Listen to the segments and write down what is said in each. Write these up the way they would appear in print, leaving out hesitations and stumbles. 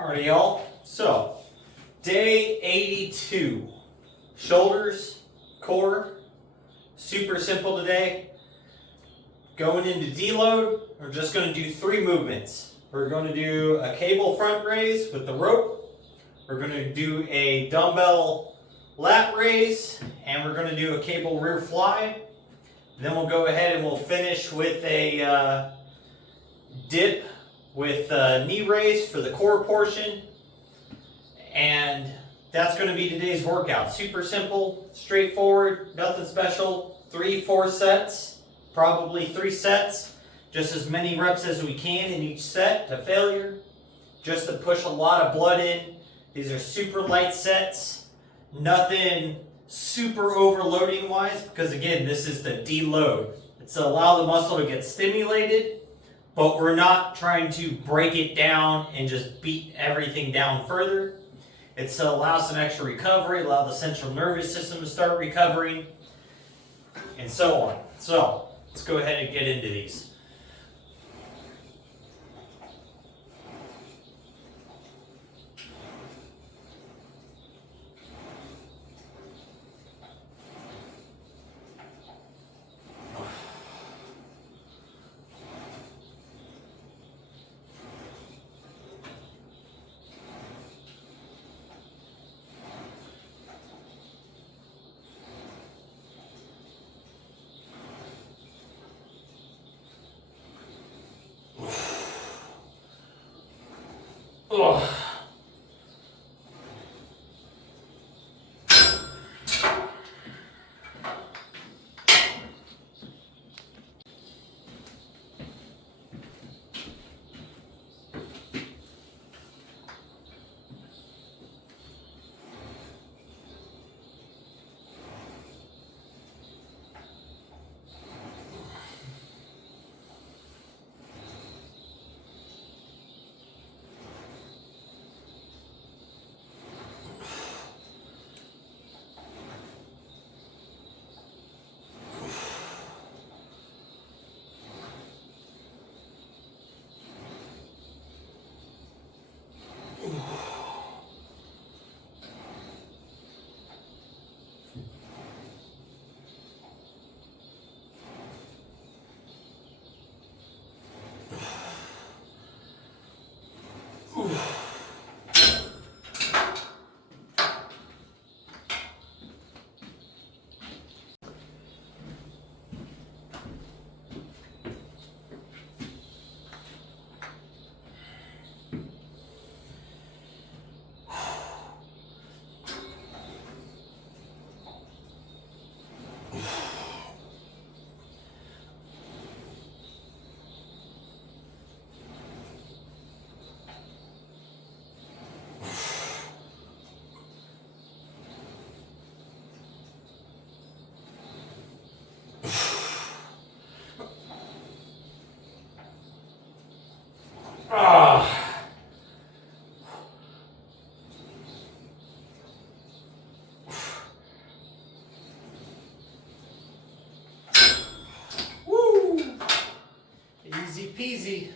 Alrighty, y'all. So, day 82. Shoulders, core, super simple today. Going into deload, we're just going to do 3 movements. We're going to do a cable front raise with the rope. We're going to do a dumbbell lat raise, and we're going to do a cable rear fly. Then we'll go ahead and we'll finish with a dip with a knee raise for the core portion. And that's going to be today's workout. Super simple, straightforward, nothing special. 3-4 sets, probably 3 sets. Just as many reps as we can in each set to failure. Just to push a lot of blood in. These are super light sets. Nothing super overloading wise, because again, this is the deload. It's to allow the muscle to get stimulated, but we're not trying to break it down and just beat everything down further. It's to allow some extra recovery, allow the central nervous system to start recovering, and so on. So, let's go ahead and get into these. Ugh. Easy peasy.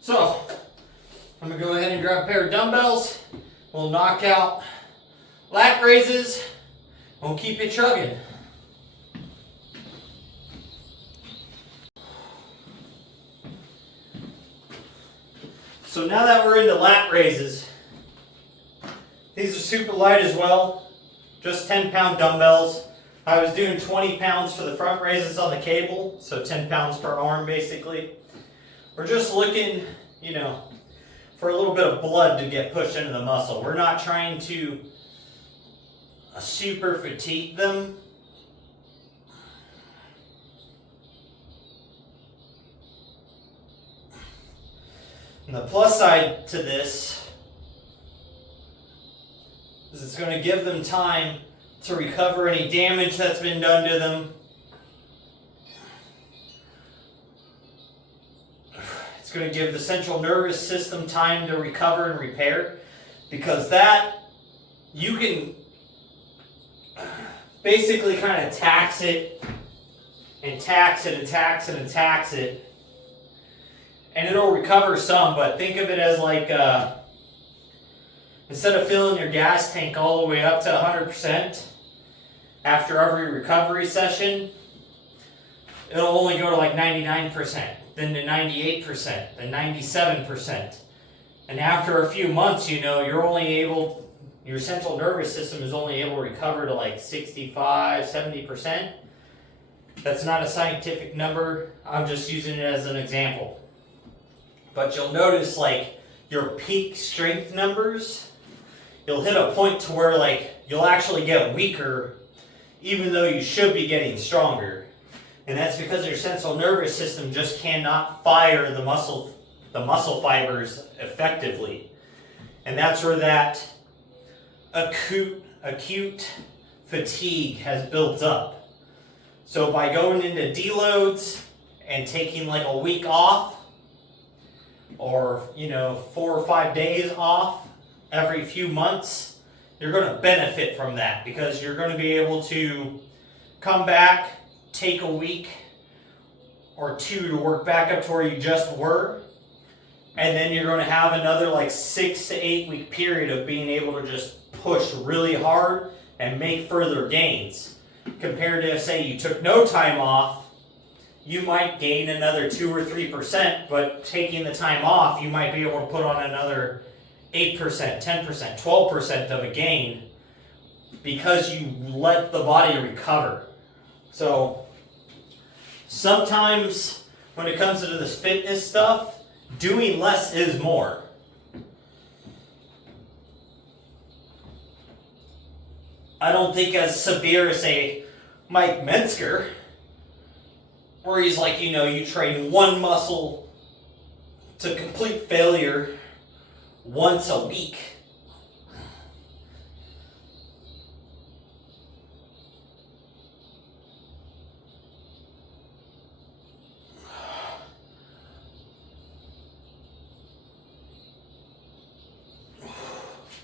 So, I'm going to go ahead and grab a pair of dumbbells. We'll knock out lat raises. We'll keep it chugging. So now that we're into lat raises, these are super light as well. Just 10-pound dumbbells. I was doing 20 pounds for the front raises on the cable, so 10 pounds per arm basically. We're just looking, for a little bit of blood to get pushed into the muscle. We're not trying to super fatigue them. And the plus side to this is it's going to give them time to recover any damage that's been done to them. It's going to give the central nervous system time to recover and repair, because that you can basically kind of tax it and tax it and tax it and tax it, and it'll recover some, but think of it as like instead of filling your gas tank all the way up to 100% after every recovery session, it'll only go to like 99%, then to 98%, then 97%. And after a few months, your central nervous system is only able to recover to like 65, 70%. That's not a scientific number. I'm just using it as an example. But you'll notice like your peak strength numbers, you'll hit a point to where like you'll actually get weaker even though you should be getting stronger. And that's because your central nervous system just cannot fire the muscle fibers effectively. And that's where that acute fatigue has built up. So by going into deloads and taking like a week off, or 4 or 5 days off every few months, you're going to benefit from that, because you're going to be able to come back, take a week or two to work back up to where you just were, and then you're going to have another like 6 to 8 week period of being able to just push really hard and make further gains. Compared to if, say, you took no time off, you might gain another 2 or 3%, but taking the time off, you might be able to put on another 8%, 10%, 12% of a gain, because you let the body recover. So sometimes when it comes to this fitness stuff, doing less is more. I don't think as severe as, say, Mike Metzger, where he's like, you train one muscle to complete failure once a week.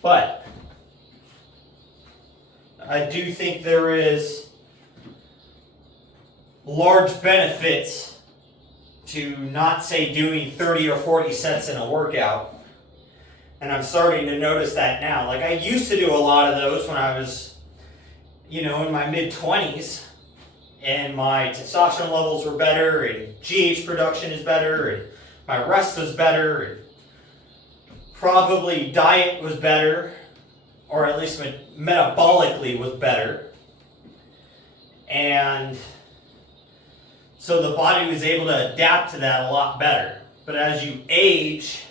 But I do think there is large benefits to not, say, doing 30 or 40 sets in a workout. And I'm starting to notice that now. Like, I used to do a lot of those when I was, in my mid-20s, and my testosterone levels were better, and GH production is better, and my rest was better, and probably diet was better, or at least metabolically was better. And so the body was able to adapt to that a lot better. But as you age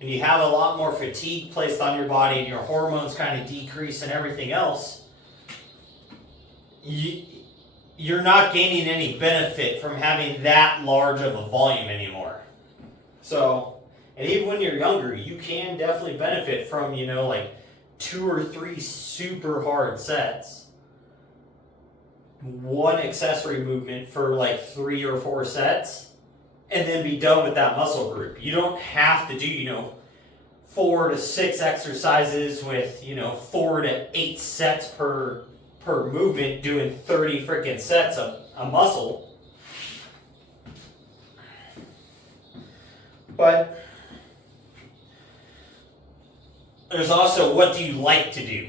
and you have a lot more fatigue placed on your body and your hormones kind of decrease and everything else, you're not gaining any benefit from having that large of a volume anymore. So, and even when you're younger, you can definitely benefit from, like 2 or 3 super hard sets, one accessory movement for like 3 or 4 sets, and then be done with that muscle group. You don't have to do, 4 to 6 exercises with, 4 to 8 sets per movement, doing 30 freaking sets of a muscle. But there's also, what do you like to do?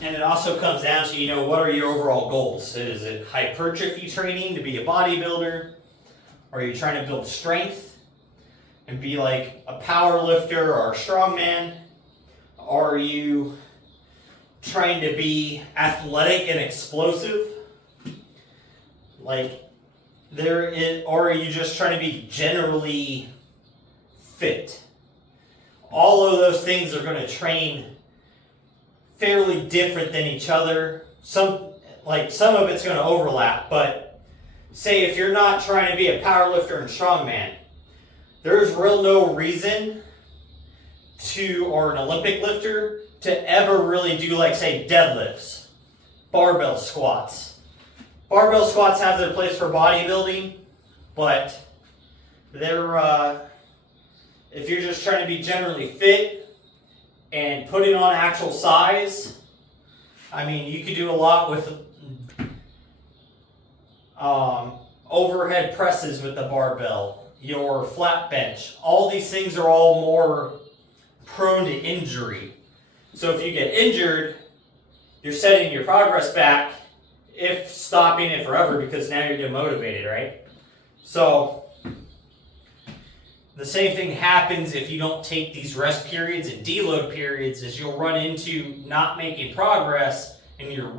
And it also comes down to, what are your overall goals? Is it hypertrophy training to be a bodybuilder? Or are you trying to build strength and be like a power lifter or a strongman? Or are you trying to be athletic and explosive? Or are you just trying to be generally fit? All of those things are going to train fairly different than each other. Some of it's going to overlap, but say if you're not trying to be a powerlifter and strongman, there's no reason or an Olympic lifter to ever really do say deadlifts, barbell squats. Barbell squats have their place for bodybuilding, but if you're just trying to be generally fit and putting on actual size, I mean, you could do a lot with overhead presses with the barbell, your flat bench. All these things are all more prone to injury. So if you get injured, you're setting your progress back, if stopping it forever, because now you're demotivated, right? So the same thing happens if you don't take these rest periods and deload periods, is you'll run into not making progress, and your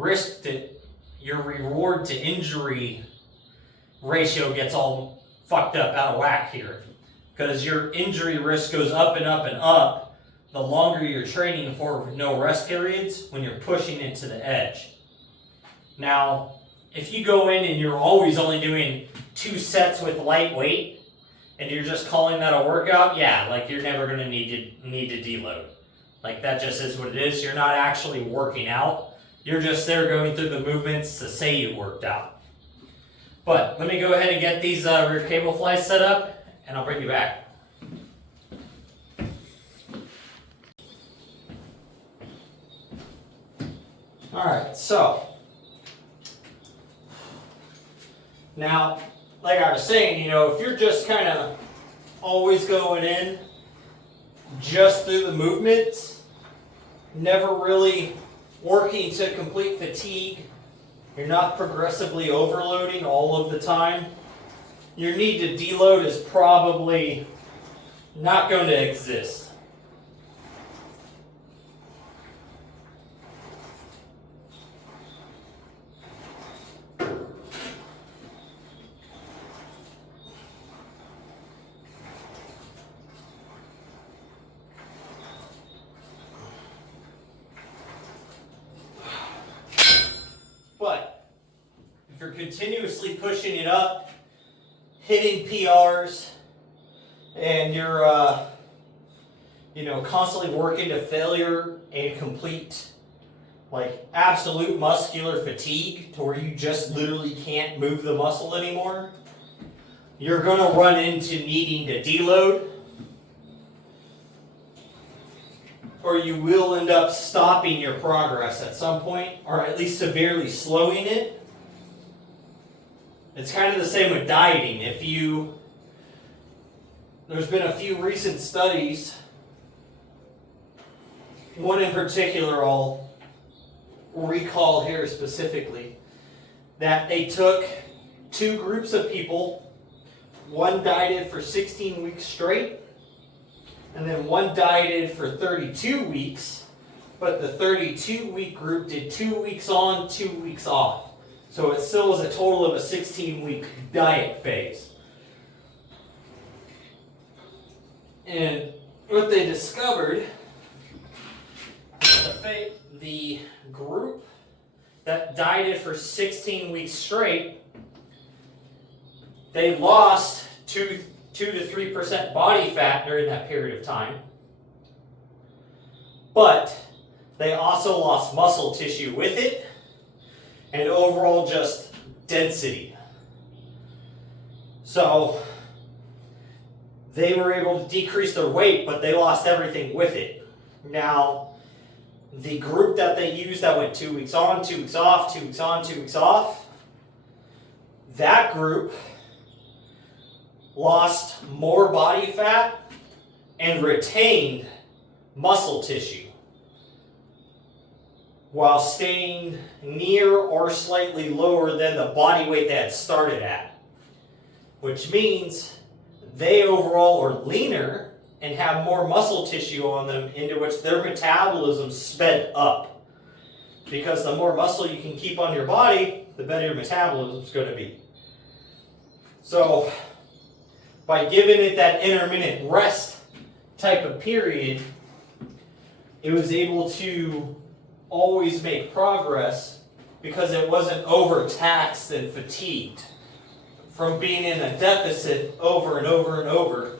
reward to injury ratio gets all fucked up out of whack here. Because your injury risk goes up and up and up the longer you're training for with no rest periods when you're pushing it to the edge. Now, if you go in and you're always only doing 2 sets with light weight, and you're just calling that a workout, yeah, like you're never going to need to deload. Like that just is what it is. You're not actually working out. You're just there going through the movements to say you worked out. But let me go ahead and get these rear cable flies set up, and I'll bring you back. Alright, so now, like I was saying, if you're just kind of always going in just through the movements, never really working to complete fatigue, you're not progressively overloading all of the time, your need to deload is probably not going to exist. But if you're continuously pushing it up, hitting PRs, and you're constantly working to failure and complete like absolute muscular fatigue to where you just literally can't move the muscle anymore, you're going to run into needing to deload, or you will end up stopping your progress at some point, or at least severely slowing it. It's kind of the same with dieting. There's been a few recent studies, one in particular I'll recall here specifically, that they took 2 groups of people, one dieted for 16 weeks straight, and then one dieted for 32 weeks, but the 32-week group did 2 weeks on, 2 weeks off. So it still was a total of a 16-week diet phase. And what they discovered, the group that dieted for 16 weeks straight, they lost 2 to 3% body fat during that period of time. But they also lost muscle tissue with it, and overall just density. So they were able to decrease their weight, but they lost everything with it. Now, the group that they used that went 2 weeks on, 2 weeks off, 2 weeks on, 2 weeks off, that group lost more body fat and retained muscle tissue while staying near or slightly lower than the body weight they had started at, which means they overall are leaner and have more muscle tissue on them, into which their metabolism sped up. Because the more muscle you can keep on your body, the better your metabolism is going to be. So by giving it that intermittent rest type of period, it was able to always make progress because it wasn't overtaxed and fatigued from being in a deficit over and over and over.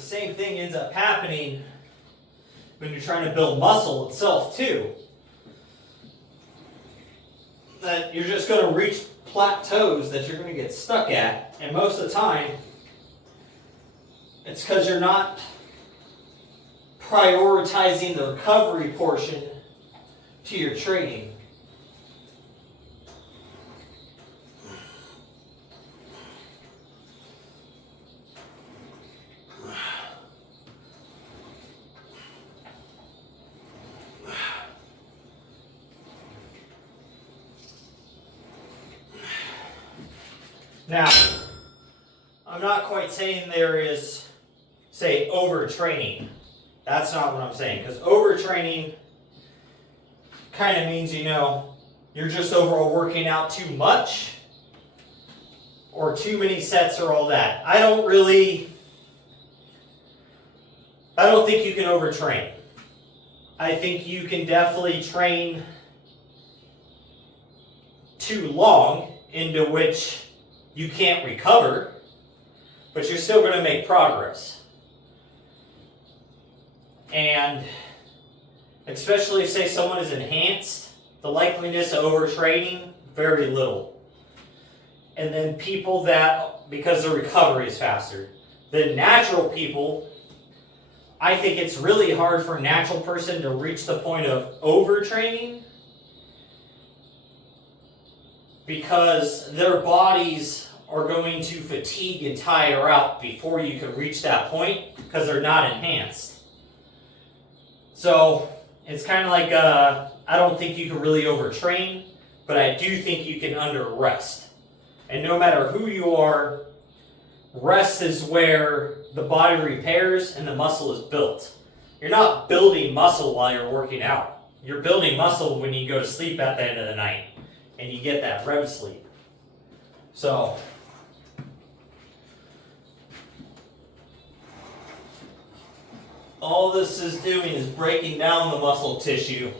the same thing ends up happening when you're trying to build muscle itself too. That you're just going to reach plateaus that you're going to get stuck at, and most of the time it's because you're not prioritizing the recovery portion to your training. Now, I'm not quite saying there is, say, overtraining. That's not what I'm saying, because overtraining kind of means, you're just overall working out too much or too many sets or all that. I don't think you can overtrain. I think you can definitely train too long, into which you can't recover, but you're still going to make progress. And especially if, say, someone is enhanced, the likeliness of overtraining, very little. And then people that, because the recovery is faster. The natural people, I think it's really hard for a natural person to reach the point of overtraining, because their bodies are going to fatigue and tire out before you can reach that point, because they're not enhanced. So it's kind of like, I don't think you can really overtrain, but I do think you can under rest. And no matter who you are, rest is where the body repairs and the muscle is built. You're not building muscle while you're working out. You're building muscle when you go to sleep at the end of the night and you get that REM sleep. So all this is doing is breaking down the muscle tissue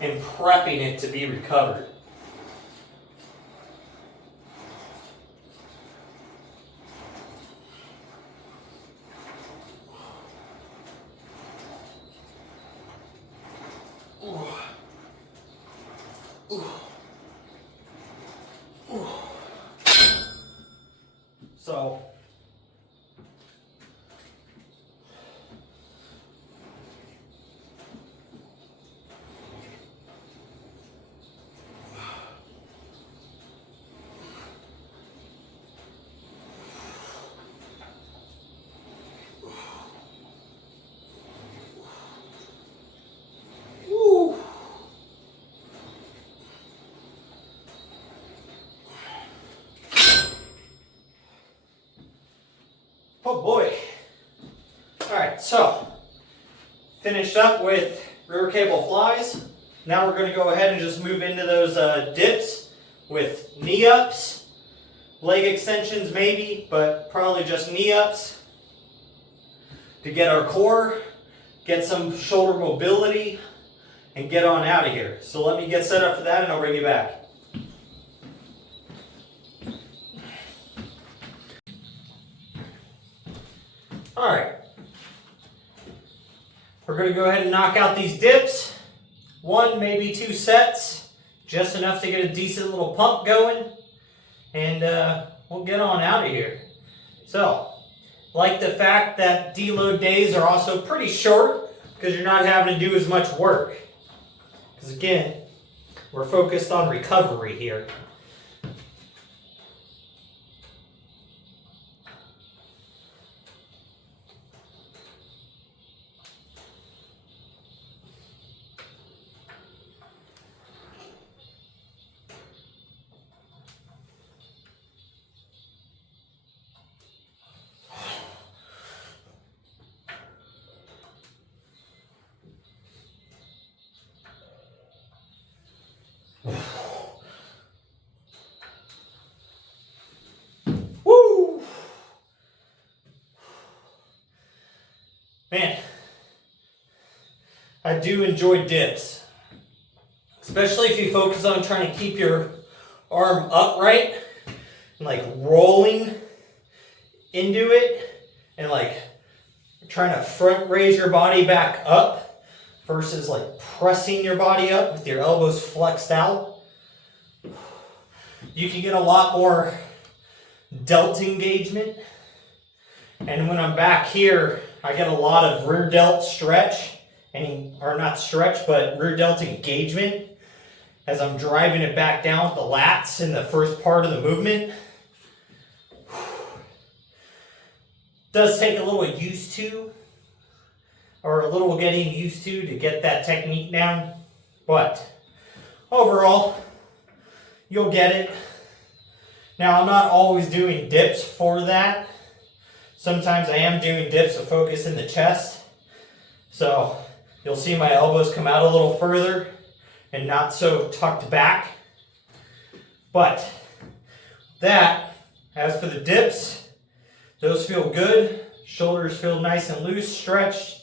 and prepping it to be recovered. So oh boy. Alright, so finished up with rear cable flies. Now we're going to go ahead and just move into those dips with knee ups, leg extensions maybe, but probably just knee ups to get our core, get some shoulder mobility, and get on out of here. So let me get set up for that and I'll bring you back. Alright, we're going to go ahead and knock out these dips. 1, maybe 2 sets, just enough to get a decent little pump going, and we'll get on out of here. So, like the fact that deload days are also pretty short, because you're not having to do as much work. Because again, we're focused on recovery here. Woo! Man, I do enjoy dips, especially if you focus on trying to keep your arm upright and like rolling into it and like trying to front raise your body back up versus like pressing your body up with your elbows flexed out. You can get a lot more delt engagement. And when I'm back here, I get a lot of rear delt stretch, or not stretch, but rear delt engagement as I'm driving it back down with the lats in the first part of the movement. Does take a little used to, or a little getting used to get that technique down, but overall, you'll get it. Now, I'm not always doing dips for that. Sometimes I am doing dips to focus in the chest. So you'll see my elbows come out a little further and not so tucked back. But that, as for the dips, those feel good. Shoulders feel nice and loose, stretched.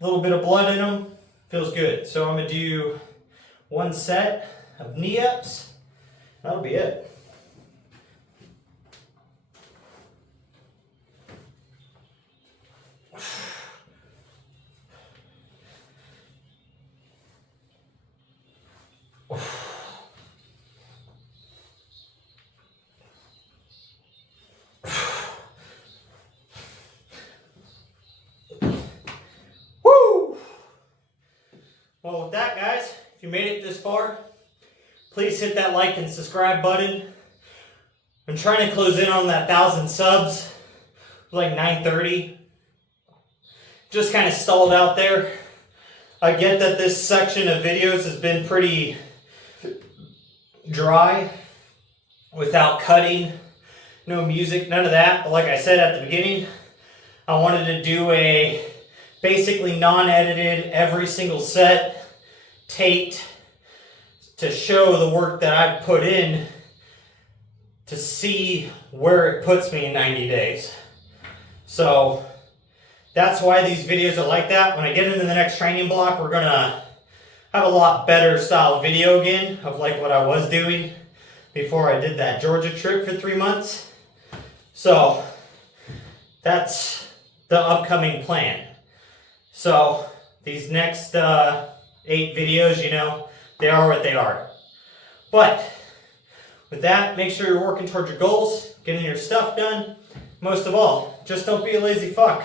A little bit of blood in them. Feels good. So I'm going to do one set of knee ups. That'll be it. Woo! Well, with that, guys, if you made it this far, please hit that like and subscribe button. I'm trying to close in on that 1,000 subs, like 930. Just kind of stalled out there. I get that this section of videos has been pretty dry, without cutting, no music, none of that. But like I said at the beginning, I wanted to do a basically non-edited, every single set, taped, to show the work that I've put in to see where it puts me in 90 days. So that's why these videos are like that. When I get into the next training block, we're gonna have a lot better style video again of like what I was doing before I did that Georgia trip for 3 months. So that's the upcoming plan. So these next 8 videos, you know, they are what they are. But with that, make sure you're working towards your goals, getting your stuff done. Most of all, just don't be a lazy fuck.